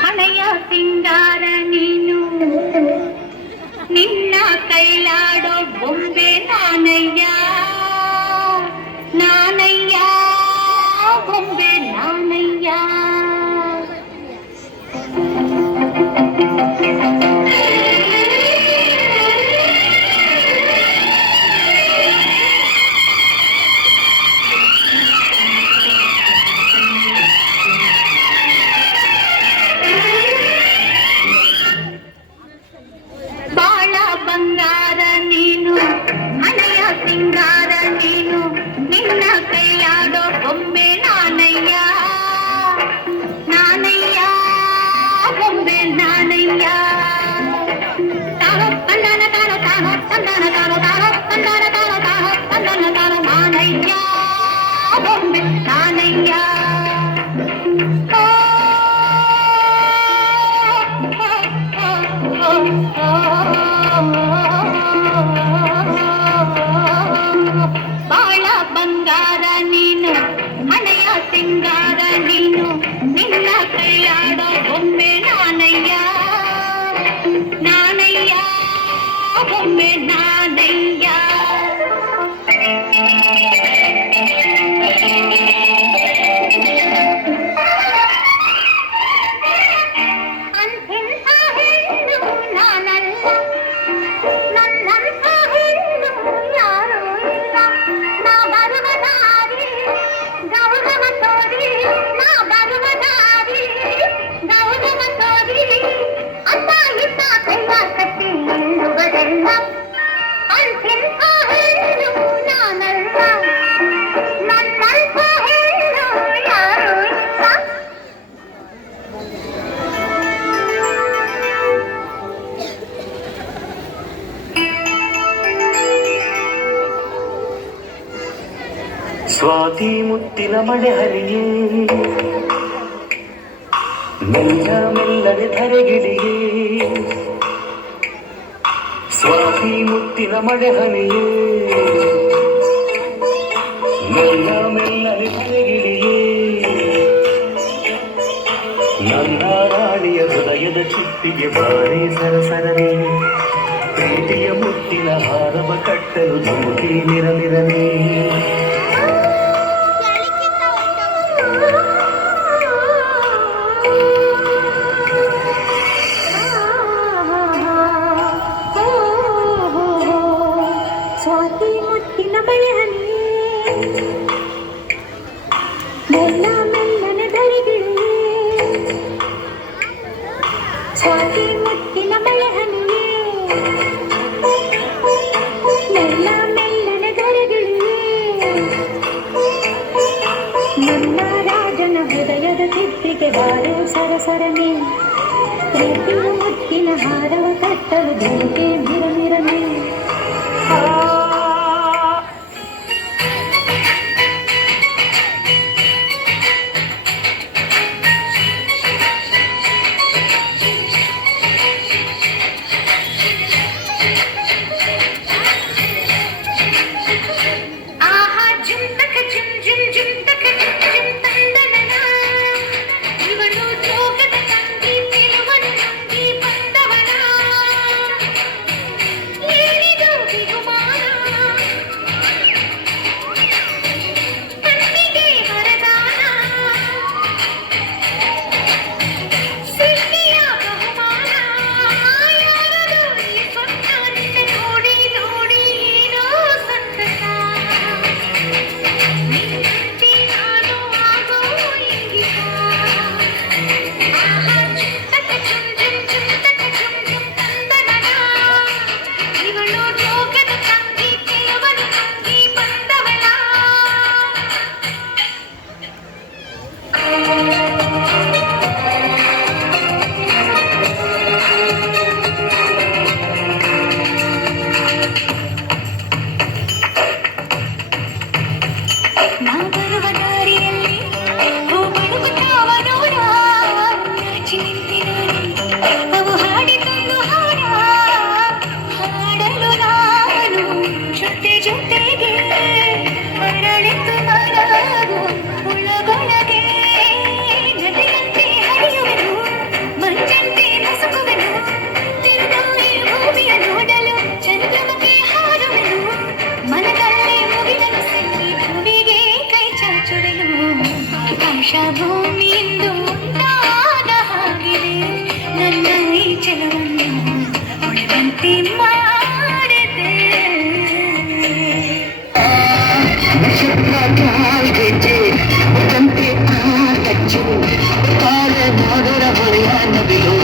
ಹಣೆಯ ಸಿಂಗಾರ ನೀನು ನಿನ್ನ ಕೈಲಾಡೋ ಬೊಂಬೆ ನಾನಯ್ಯ ನಾನಯ್ಯ ಬೊಂಬೆ ನಾನಯ್ಯ. ಬಾಳ ಬಂಗಾರ ನೀನು ಹಣೆಯ ಸಿಂಗಾರ ನೀನು ನಿನ್ನ ಕೈಯಾಡೋ ಬೊಂಬೆ ನಾನಯ್ಯ ನಾನಯ್ಯ ಬೊಂಬೆ ನಾನಯ್ಯ. ತಾರೋ ತಂದನ ತಾರೋ ತಾರೋ ತಂದನ ತಾರೋ ತಾರೋ ತಂದನ ತಾರೋ ತಾರೋ ತಂದನ ತಾರೋ ನಾನಯ್ಯ ಬೊಂಬೆ ನಾನಯ್ಯ. ಬಾಳ ಬಂಗಾರ ನೀನು ಹಣೆಯ ಸಿಂಗಾರ ನೀನು ನಿನ್ನ ಕೈಯಾಡೋ ಬೊಂಬೆ ನಾನಯ್ಯ ನಾನಯ್ಯ ಬೊಂಬೆ ನಾನಯ್ಯ. ಸ್ವಾತಿ ಮುತ್ತಿನ ಮಳೆ ಹರಿಯೇ ಮೆಲ್ಲ ಮೆಲ್ಲನೆ ಧರೆಗಿಳಿಯೇ ಸ್ವಾತಿ ಮುತ್ತಿನ ಮಳೆ ಹರಿಯೇ ಮೆಲ್ಲ ಮೆಲ್ಲನೆ ಧರೆಗಿಳಿಯೇ ನನ್ನ ರಾಣಿಯ ಹೃದಯದ ಚುಟ್ಟಿಗೆ ಬಾರಿ ಸರಸರನೆ ಪ್ರೀತಿಯ ಮುತ್ತಿನ ಹಾರವ ಕಟ್ಟಲು ಧುಮುಕಿ ನಿರನಿರನೆ. ಸ್ವಾತಿ ಮುತ್ತಿನ ಮಳೆ ಹನಿಯೇ ಮೆಲ್ಲ ಮೆಲ್ಲನೆ ಧರೆಗಿಳಿಯೇ ಸ್ವಾತಿ ಮುತ್ತಿನ ಮಳೆ ಹನಿಯೇ ಮೆಲ್ಲ ಮೆಲ್ಲನೆ ಧರೆಗಿಳಿಯೇ ನನ್ನ ರಾಜನ ಹೃದಯದ ಚಿಟ್ಟಿಗೆ ಬಾರೋ ಸರಸರನೆ ಪ್ರೀತಿಯ ಮುತ್ತಿನ ಹಾರವ ಕಟ್ಟಲು ಧುಮುಕಿ ಮಿರಮಿರನೆ. ಬಿಗುಮಾನ ನನ್ನ ಈ ಚಲವನ್ನು ಉಳಿದಂತೆ ಮಾಡಿದೆ ನಕ್ಷತ್ರ ಕಾಲ್ಗೆಜ್ಜೆ ಮುಖಂತೆ ಆ ಕಚ್ಚು ಕಾಲ ನೋಡರ ಹೊಳೆಯ ನವಿಲು